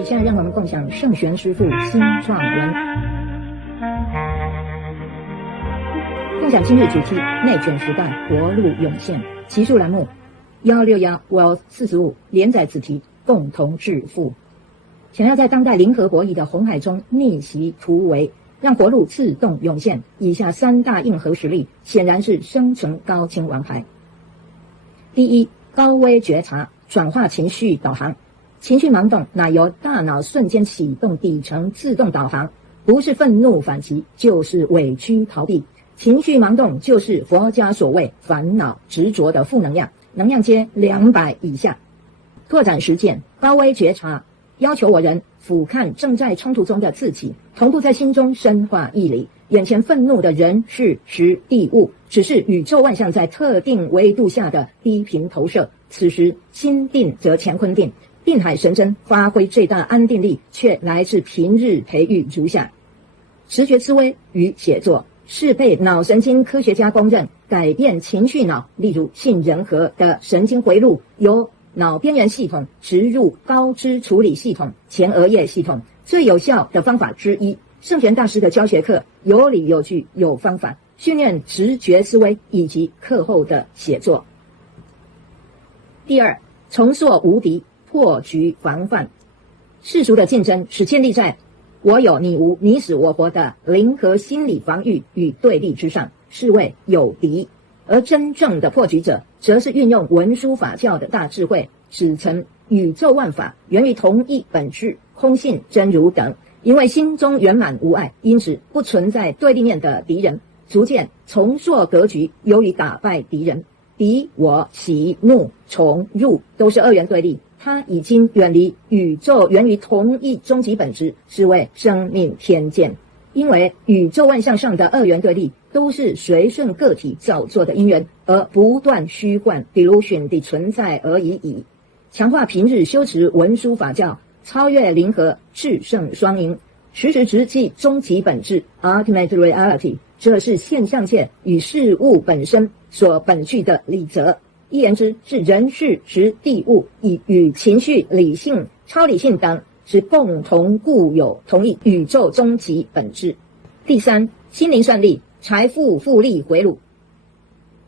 以下让我们共享圣玄师父新创文。共享今日主题：内卷时代，活路涌现。奇数栏目161 Wealth 45连载子题：共同致富。想要在当代零和博弈的红海中逆袭突围，让活路自动涌现，以下3大硬核实力显然是生存高清王牌。第一，高危觉察，转化情绪导航。情绪盲动乃由大脑瞬间启动底层自动导航，不是愤怒反击，就是委屈逃避。情绪盲动就是佛家所谓烦恼执着的负能量，能量阶200以下。拓展实践，高危觉察要求我人俯瞰正在冲突中的自己，同步在心中深化义理。眼前愤怒的人事时地物，只是宇宙万象在特定维度下的低频投射。此时心定则乾坤定，定海神针发挥最大安定力，却来自平日培育如下：直觉思维与写作是被脑神经科学家公认改变情绪脑，例如杏仁核的神经回路由脑边缘系统植入高知处理系统前额叶系统最有效的方法之一。圣玄大师的教学课有理有据有方法，训练直觉思维以及课后的写作。第二，重塑无敌，破局防范。世俗的竞争是建立在我有你无你死我活的零和心理防御与对立之上，是谓有敌。而真正的破局者则是运用文殊法教的大智慧，指成宇宙万法源于同一本质，空性真如等。因为心中圆满无碍，因此不存在对立面的敌人，逐渐重塑格局，由于打败敌人。敌我喜怒从入都是二元对立，它已经远离宇宙源于同一终极本质，是为生命天见。因为宇宙万象上的二元对立都是随顺个体造作的因缘，而不断虚幻 Involution 的存在而已。强化平日修持文殊法教，超越零和，制胜双赢，实时直击终极本质 Ultimate Reality， 这是现象界与事物本身所本具的理则。一言之，是人事时地物以与情绪、理性、超理性等是共同固有同一宇宙终极本质。第三，心灵算力，财富复利回路。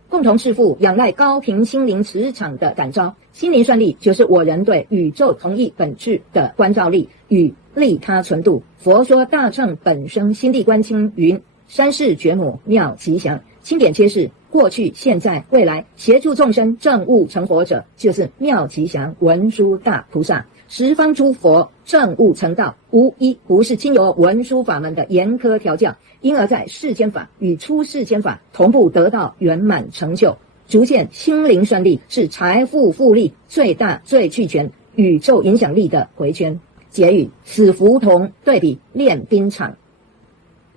共同致富仰赖高频心灵磁场的感召，心灵算力就是我人对宇宙同一本质的关照力与利他纯度。佛说大乘本生心地观清云：三世觉母妙吉祥，清点揭示过去现在未来协助众生证悟成佛者，就是妙吉祥文殊大菩萨。十方诸佛证悟成道，无一不是经由文殊法门的严苛调教，因而在世间法与出世间法同步得到圆满成就。逐渐心灵算力是财富复利最大最俱全宇宙影响力的回圈。结语：死胡同对比练兵场。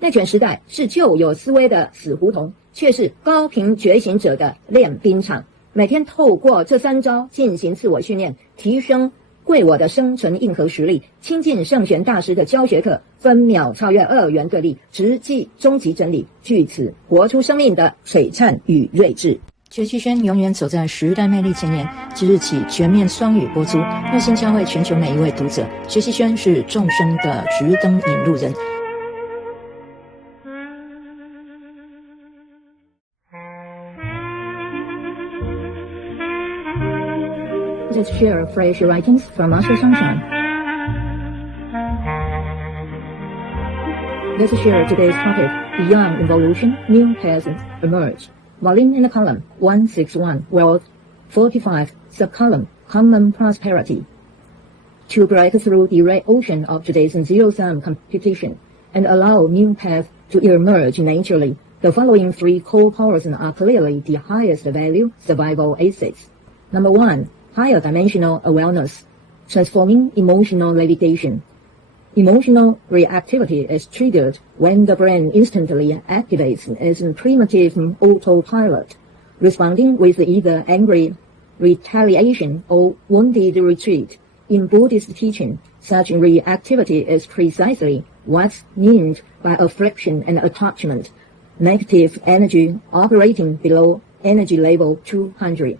内卷时代是旧有思维的死胡同，却是高频觉醒者的练兵场。每天透过这3招进行自我训练，提升贵我的生存硬核实力，亲近圣玄大师的教学课，分秒超越二元对立，直击终极真理，据此活出生命的璀璨与睿智。薛继轩永远走在时代魅力前沿，即日起全面双语播出，热心教会全球每一位读者。薛继轩是众生的直灯引路人。Let's share fresh writings from Master Sunshine. Let's share today's topic: Beyond Involution, New Paths Emerge. Volume in the column 161, Wealth 45, subcolumn Common Prosperity. To break through the red ocean of today's zero-sum competition and allow new paths to emerge naturally, the following 3 core powers are clearly the highest value survival assets. Number 1. Higher dimensional awareness, transforming emotional navigation. Emotional reactivity is triggered when the brain instantly activates as a primitive autopilot, responding with either angry retaliation or wounded retreat. In Buddhist teaching, such reactivity is precisely what's meant by affliction and attachment, negative energy operating below energy level 200.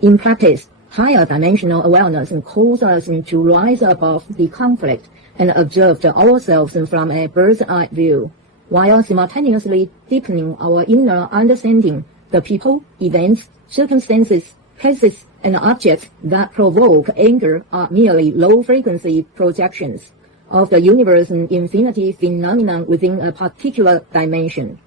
In practice, higher dimensional awareness calls us to rise above the conflict and observe ourselves from a bird's-eye view, while simultaneously deepening our inner understanding. The people, events, circumstances, places, and objects that provoke anger are merely low-frequency projections of the universe's infinity phenomenon within a particular dimension.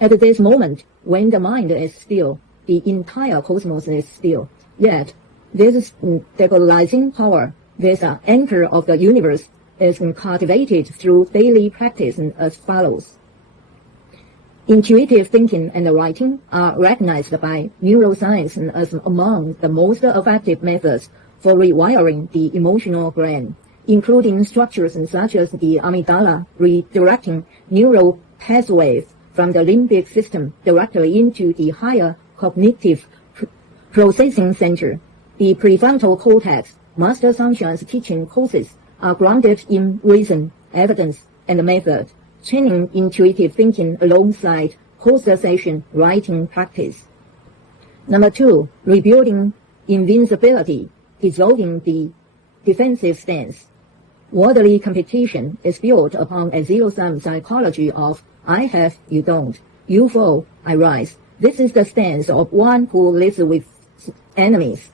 At this moment, when the mind is still, the entire cosmos is still. Yet, this stabilizing power, this anchor of the universe, is cultivated through daily practice as follows. Intuitive thinking and writing are recognized by neuroscience as among the most effective methods for rewiring the emotional brain, including structures such as the amygdala redirecting neural pathways from the limbic system directly into the higher cognitive processing center. The prefrontal cortex, Master Sunshine's teaching courses, are grounded in reason, evidence, and method, training intuitive thinking alongside post-session writing practice. Number 2, rebuilding invincibility, dissolving the defensive stance. Worldly competition is built upon a zero-sum psychology of I have, you don't, you fall, I rise. This is the stance of one who lives with enemies.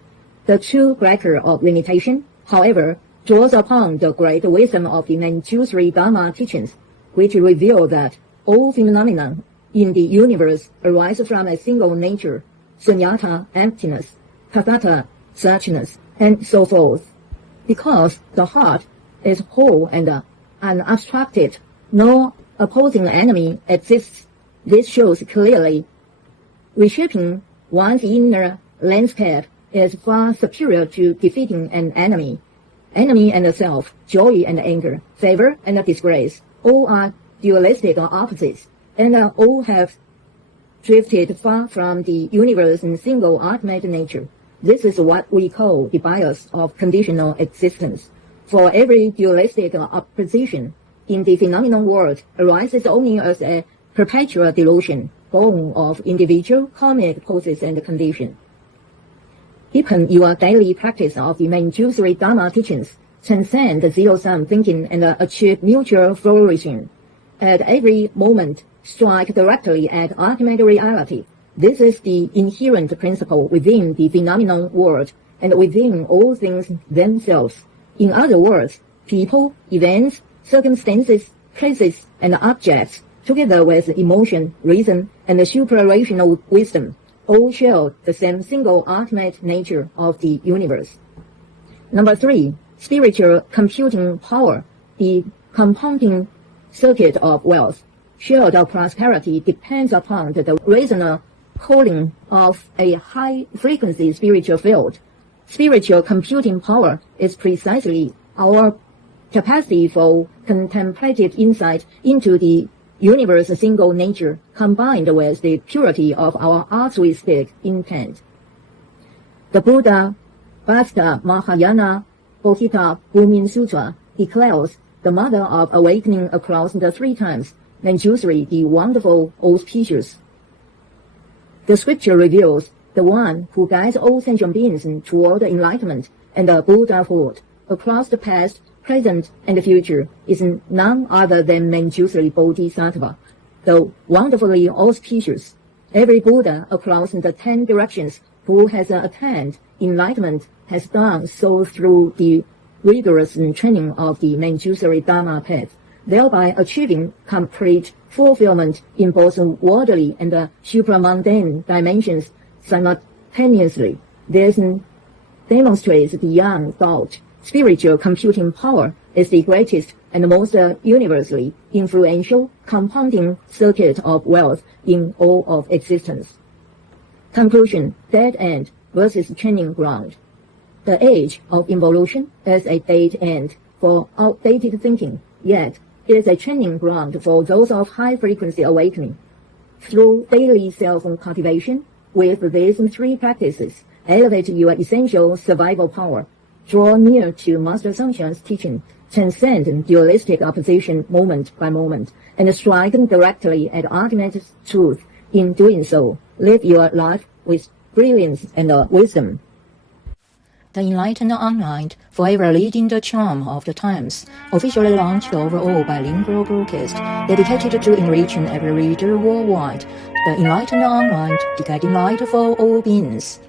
The true breaker of limitation, however, draws upon the great wisdom of the Manjushri Dharma teachings, which reveal that all phenomena in the universe arise from a single nature, sunyata, emptiness, tathata, suchness, and so forth. Because the heart is whole and unobstructed, no opposing enemy exists. This shows clearly reshaping one's inner landscape is far superior to defeating an enemy. Enemy and self, joy and anger, favor and disgrace, all are dualistic opposites, and all have drifted far from the universe's single ultimate nature. This is what we call the bias of conditional existence. For every dualistic opposition in the phenomenal world arises only as a perpetual delusion, born of individual karmic causes and conditions. Deepen your daily practice of the Manjushri Dharma teachings, transcend zero-sum thinking, and achieve mutual flourishing. At every moment, strike directly at ultimate reality. This is the inherent principle within the phenomenal world and within all things themselves. In other words, people, events, circumstances, places, and objects, together with emotion, reason, and suprarational wisdom, all share the same single ultimate nature of the universe. Number 3, spiritual computing power, the compounding circuit of wealth. Shared prosperity depends upon the rational calling of a high-frequency spiritual field. Spiritual computing power is precisely our capacity for contemplative insight into the universe's single nature, combined with the purity of our altruistic intent. The Buddha Bhaskara Mahayana Bodhita Bhumin Sutra declares the mother of awakening across the 3 times, Manjushri, the wonderful auspicious. The scripture reveals the one who guides all sentient beings toward enlightenment and Buddhahood across the past, present, and future is none other than Manjushri Bodhisattva, the wonderfully auspicious. Every Buddha across the 10 directions who has attained enlightenment has done so through the rigorous training of the Manjushri Dharma path, thereby achieving complete fulfillment in both worldly and supramundane dimensions simultaneously. This demonstrates beyond doubt spiritual computing power is the greatest and most universally influential compounding circuit of wealth in all of existence. Conclusion: dead end versus training ground. The age of involution is a dead end for outdated thinking, yet it is a training ground for those of high-frequency awakening. Through daily self-cultivation, with these 3 practices, elevate your essential survival power, draw near to Master Sunshine's teaching, transcend dualistic opposition moment by moment, and strike directly at ultimate truth. In doing so, live your life with brilliance and wisdom. The Enlightened Online, forever leading the charm of the times, officially launched overall bilingual broadcast dedicated to enriching every reader worldwide. The Enlightened Online, the guiding light for all beings.